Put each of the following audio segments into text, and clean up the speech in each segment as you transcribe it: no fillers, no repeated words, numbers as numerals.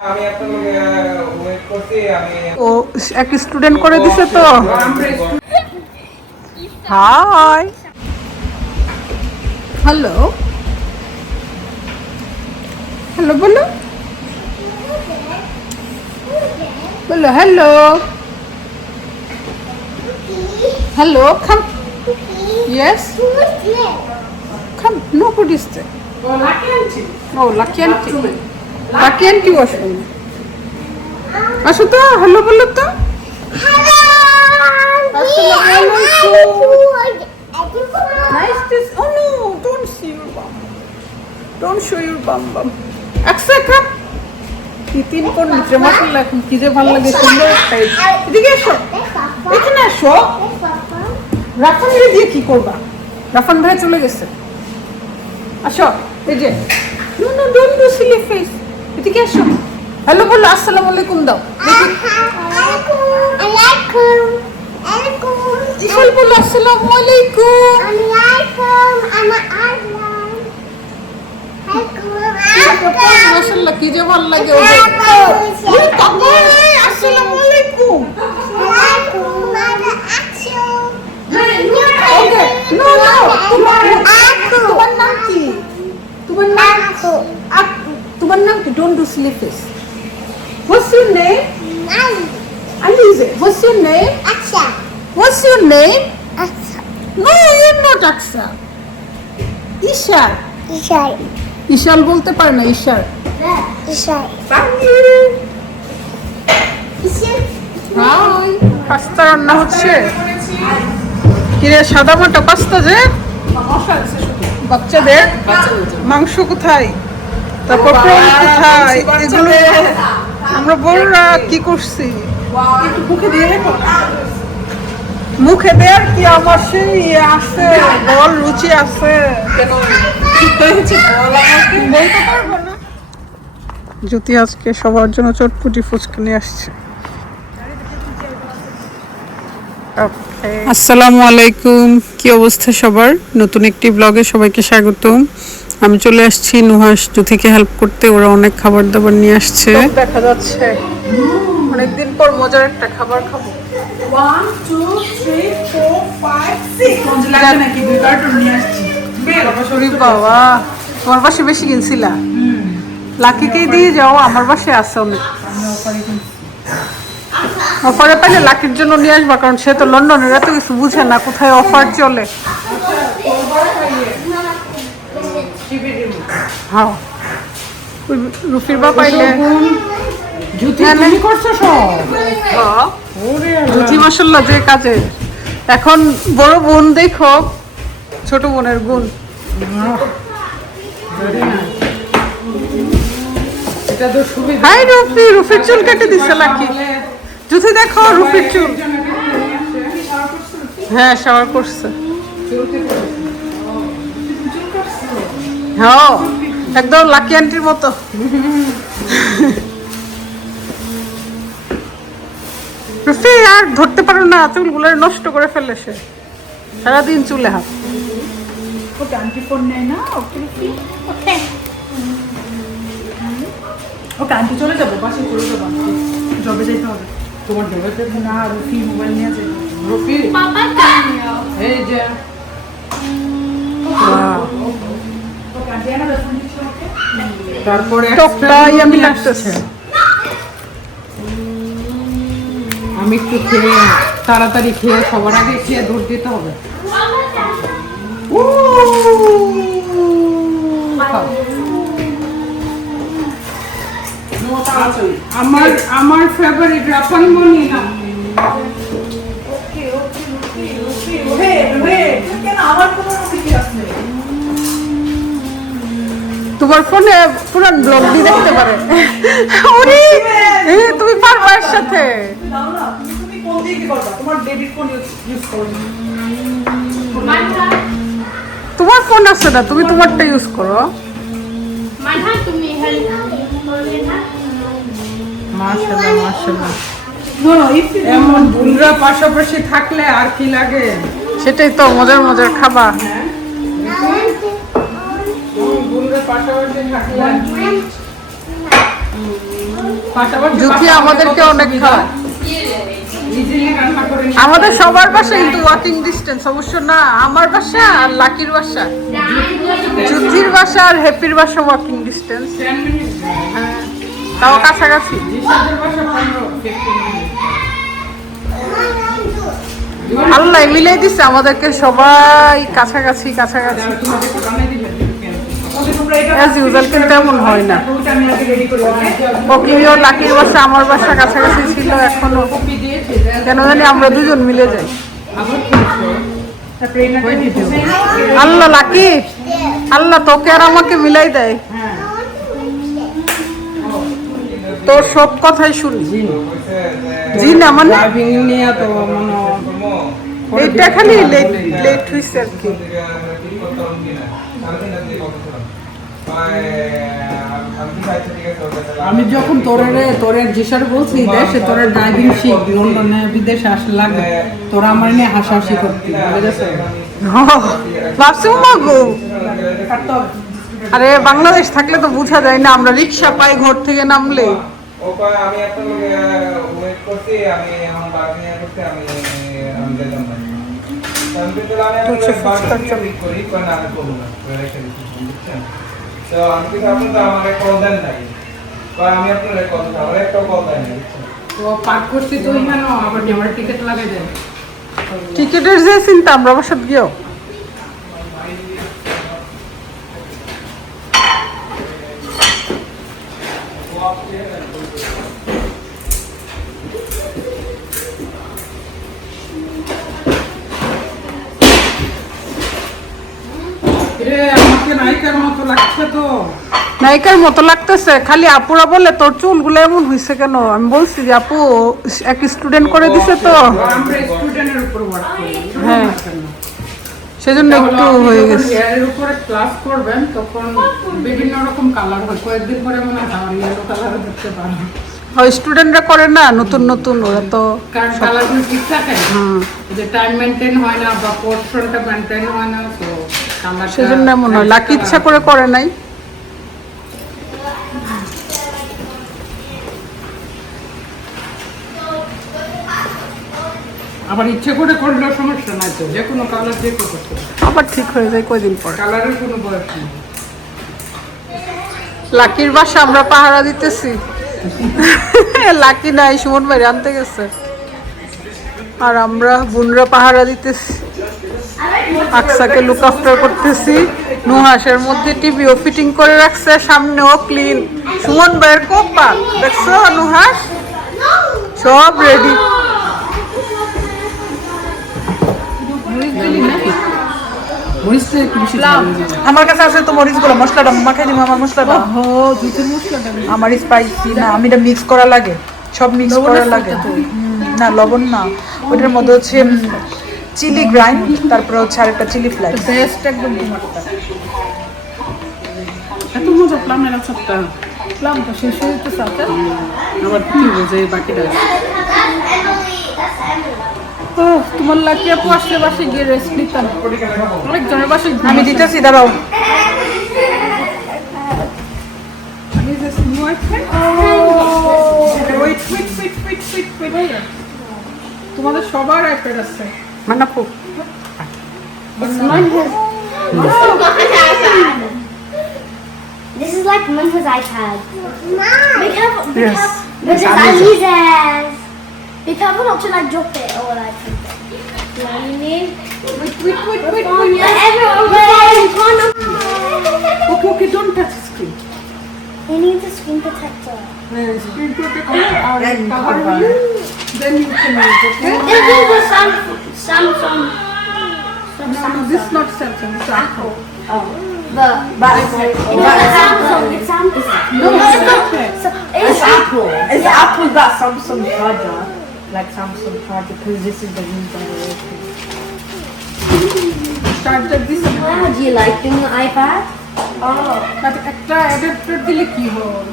আমি আপনাকে ওয়েট করছি আমি ও এক স্টুডেন্ট করে দিছে তো হাই হ্যালো হ্যালো বলো বলো hello hello come yes come nobody's there oh lucky auntie washroom আসো তো হ্যালো বলো তো Nice to oh no, don't see your bum. Don't show your bum. Accept. তিন কোন মিত্রে মাশাআল্লাহ এখন কি যে ভালো লাগে সুন্দর সাইজ এদিকে এসো এখানে এসো রাফান রে দিয়ে কি করবা রাফান ভাই চলে গেছে আসো এই যে no don't do silly face এদিকে এসো হ্যালো বলো আসসালামু আলাইকুম দাও ইফল বলো আসসালামু আলাইকুম মাশাআল্লাহ কি যে ভালো লাগে ওদের আসসালামু আলাইকুম ওকে নো তোমার নাম কি তোমার নাম কি don't do sleep face What's your name? Alize. What's your name? Aksha. What's your name? Aksha. No, you're not Aksha. Ishar. Ishai. Ishal বলতে পারে না ইশার Ishai. হাই পাস্তা রান্না হচ্ছে কিরে সাদা মাটা পাস্তা যে বাচ্চাদের মাংস কোথায় তারপর প্রন কোথায় এগুলো আমরা বড়রা কি করছি মুখে দেয়ার কি আমার সেই আছে বল রুচি আছে বলতে পারবো না জ্যোতি আজকে সবার জন্য চটপটি ফুচকা নিয়ে আসছে আসসালামু আলাইকুম কি অবস্থা সবার নতুন একটি ব্লগে সবাইকে স্বাগতম আমি চলে আসছি নুহাস জ্যোতিকে হেল্প করতে ওরা অনেক খাবার দাবার নিয়ে আসছে দেখা যাচ্ছে অনেকদিন পর মজার একটা খাবার খাবো 1 2 3 4 5 6 কোন লাগে নাকি দুই কার্টুন নিয়ে আসছি বাবা তোমার পাশে বেশি কিনছিলা লাকিকেই দিয়ে যাও আমার পাশে আছে অনেক অফারে পাইলে লাকির জন্য নিয়ে আসবা কারণ সে তো লন্ডনের এত কিছু বুঝে না কোথায় অফার চলে হ্যাঁ রুফির বা পাইলে জুতি মাশাআল্লাহ যে কাজে এখন বড় বোন দেখো ছোট বোনের গুণ হাই রুফি রুফির চুল কেটে দিচ্ছে লাকি জুতি দেখো রুফির চুল হ্যাঁ শাওয়ার করছে হ্যাঁ একদম লাকি আন্টির মতো রুফি আর ধরতে পারো না চুলগুলো নষ্ট করে ফেলে সে সারাদিন চুলে হাত ওকে আন্টি ফোন নেয় না ওকে ওকে ওকে আন্টি চলে যাবো বাসে চলে যাবো জবে যেতে হবে তোমার জবে যেতে না রুফি মোবাইল নিয়ে যাবে রুফি এই যে তারপরে টকটাই আমি লাগতেছে আমি একটু খেয়ে তাড়াতাড়ি খেয়ে সবার আগে খেয়ে দৌড় দিতে হবে আমার ফেভারিট রাফান মনি না তোমার ফোনে পুরান ব্লগ দিয়ে দেখতে পারে তুমি পারবা এর সাথে তোমার ফোন আছে না তুমি তোমারটা ইউজ করো মাশাআল্লাহ মাশাআল্লাহ এমন বোনরা পাশাপাশি থাকলে আর কি লাগে সেটাই তো মজার মজার খাবার বোনরা পাশাপাশি থাকলে জুথি আমাদেরকে অনেক খাওয়ায়। আমাদের সবার বাসা কিন্তু ওয়াকিং ডিস্টেন্স, অবশ্য না আমার বাসা আর লাকির বাসা, জুথির বাসা আর হ্যাপির বাসা ওয়াকিং ডিস্টেন্স, তাও কাছাকাছি। আল্লাহ মিলাই দিচ্ছে আমাদেরকে সবাই কাছাকাছি কাছাকাছি। অ্যাজ ইউজুয়াল কিন্তু এমন হয় না। ওকিও লাকির বাসা আমার বাসা কাছাকাছি ছিল, এখনো কেন জানি আমরা দুজন মিলে যাই। আল্লাহ লাকি, আল্লাহ তোকে আর আমাকে মিলাই দেয়, তোর সব কথাই শুনি। জি না মানে এইটা খালি লেট হয়েছে আর কি। আমি যখন তোরের জিসার বলছি দেশে তোরা ড্রাইভিং শিখ, লন্ডনে বিদেশে আসলে লাগে, তোরা আমার নিয়ে হাসাহাসি করতি, বুঝে গেছে? ভাবছি মাগো, আরে বাংলাদেশ থাকলে তো বোঝা যায় না, আমরা রিক্সা পাই ঘর থেকে নামলে। আমি এখন ওয়েট করছি, আমি এখন বার্গেনিং করতে আমি দিলাম না। কম্পিউটার আমি বার্গেনিং করি কোন আর করব না, বুঝছেন? তো আমি কি আপনি তো আমারে কল দেন নাই, বা আমি আপনারে কল দাও, একটা কল দেন নাই। তো পার্ক করছি তো এখানে আবার আমার টিকিট লাগাই দেন। টিকিটের যে চিন্তা আমরা বাসা গিয়েও আমাকে নায়িকার মতো লাগছে তো। নায়িকার মতো লাগতেছে, খালি আপুরা বলে তোর চুলগুলো এমন হয়েছে কেন। আমি বলছি যে আপু এক স্টুডেন্ট করে দিছে তো, আমরা স্টুডেন্টের উপর ওয়ার্ক করি, হ্যাঁ সেজন্য একটু হয়ে গেছে। এর উপরে ক্লাস করবেন তখন বিভিন্ন রকম কালার হয়, কয়েকদিন পরে মনে হয় ইয়েলো কালার দেখতে পারেন। হয় স্টুডেন্টরা করে না নতুন নতুন, ওরা তো কারণ কালারগুলো ঠিক থাকে, যে টাইম মেনটেন হয় না বা পোর্শনটা মেনটেন হয় না, তো কালারটা সেজন্য মনে হয় লাকি ইচ্ছা করে নাই। আবার ইচ্ছে করে করলেও সমস্যা নাই, তো যে কোনো কালার যে কেউ করতে পারে, আবার ঠিক হয়ে যায় কয়দিন পর। কালারের কোনো বয়স নেই। লাকির বাসা আমরা পাহারা দিতেছি, লাকি নাই সুমন ভাই আনতে গেছে, আর আমরা বোনরা পাহারা দিতেছি, আকসাকে লুক আফটার করতেছি। নুহাসের মধ্যে টিভিও ফিটিং করে রাখছে, সামনেও ক্লিন। সুমন ভাইয়ের কপাল দেখছো, নুহাস সব রেডি। আমার কাছে আছে তো মরিচগুলো, মশলাটা মাখাই দিব। আমার মশলাটা আমার স্পাইসি না, আমি এটা মিক্স করা লাগে, সব মিক্স করা লাগে। না লবণ না, ওটার মধ্যে হচ্ছে চিলি গ্রাইন্ড, তারপরে হচ্ছে আরেকটা চিলি ফ্লেক্স। বেস্ট একদম তোমারটা। এত মজা প্লামের আচারটা, প্লাম তো শেষ হয়ে যেতেছে আচার, আবার কি বোঝে বাকিটা। তোমার লাকি আপু আসলে বাসে গিয়ে রেস্ট নিতাম, অনেকজনের বাসে আমি দিতেছি, দাঁড়াও। তোমাদের সবার আইপ্যাড আছে মানে আপু This is like Manha's iPad. Be careful, be Yes. careful. This is Aliza's. Be careful not to like drop it or like something. You know what I mean? Wait. Everyone, you can't. Okay, don't touch the screen. He needs a screen protector. Screen protector and cover you. Then you can use it, okay? This is a Samsung. No, this is not Samsung, it's Apple. But it's Samsung. It's Samsung. No, it's not. It's Apple. It's Apple that Samsung charger, like Samsung charger, because this is the new generation. Charger this. How do you like doing the iPad? But একটা adapter দিলে কি হয়?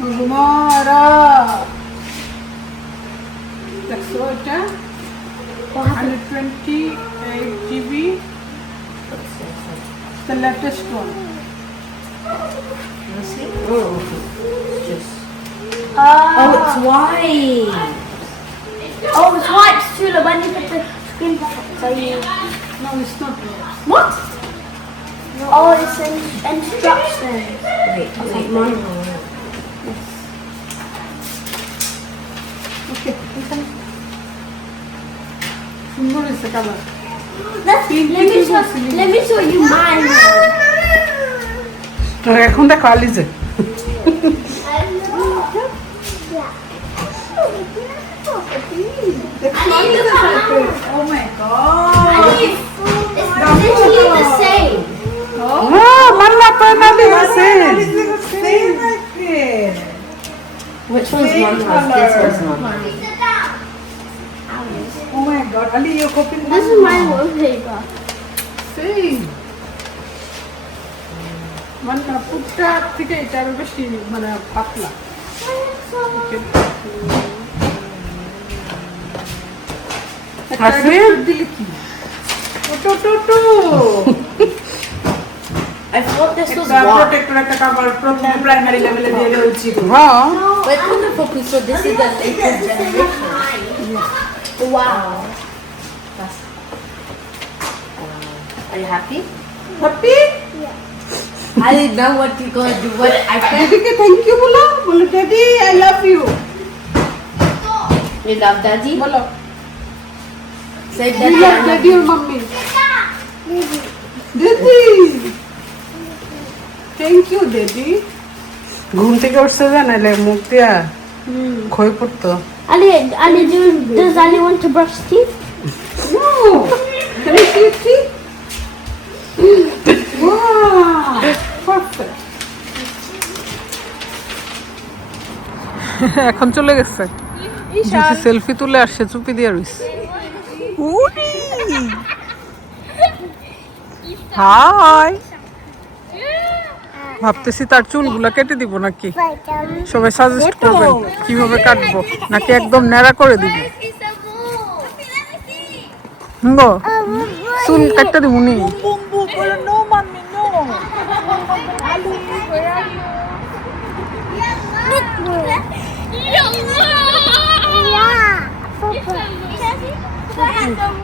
তোমারা দেখো এটা 128 GB, the latest one. Oh, it's white. Oh, it's white too. Like when you put the screen protector, you. No, it's not. What? Oh, it's instructions. Wait, mine. Okay. সুন্দর হয়েছে colour. Let me show you mine. এখন দেখো আলিজে। Oh my god. It's literally the same. Manna পানালি আছে। Which one's one? This one's one. Oh my god. Ali, you're copying This is my wallpaper. Same. Manna পুটটা থেকে এটা আরো বেশি মানে পাতলা। আছে দিলে কি? টো I thought this was একটা one. প্রোটেক্টর একটা কভার প্রথম প্রাইমারি লেভেলে দিয়ে দেওয়া উচিত। হ্যাঁ। But wonderful, so this is the latest generation. Wow. That's, are you happy? Happy? I didn't know what you're going to do. What I said. ড্যাডিকে thank you বলো। বলো daddy I love you. You love daddy? বলো। Say You daddy. love daddy or mommy? Daddy. Thank you, daddy. ঘুম থেকে উঠছে জানাইলে মুখ দিয়া খই পড়তো। Ali, does Ali want to brush teeth? No. Can I see your teeth? Wow. Perfect. এখন চলে গেছে। সেলফি তুলে আসছে চুপি দিয়ে রইছে। হাই। ভাবতেছি তার চুলগুলা কেটে দিব নাকি সবাই সাজেস্ট করবেন কিভাবে কাটবো নাকি একদম ন্যাড়া করে দিব গো চুল কাটতে দিব নি Yeah.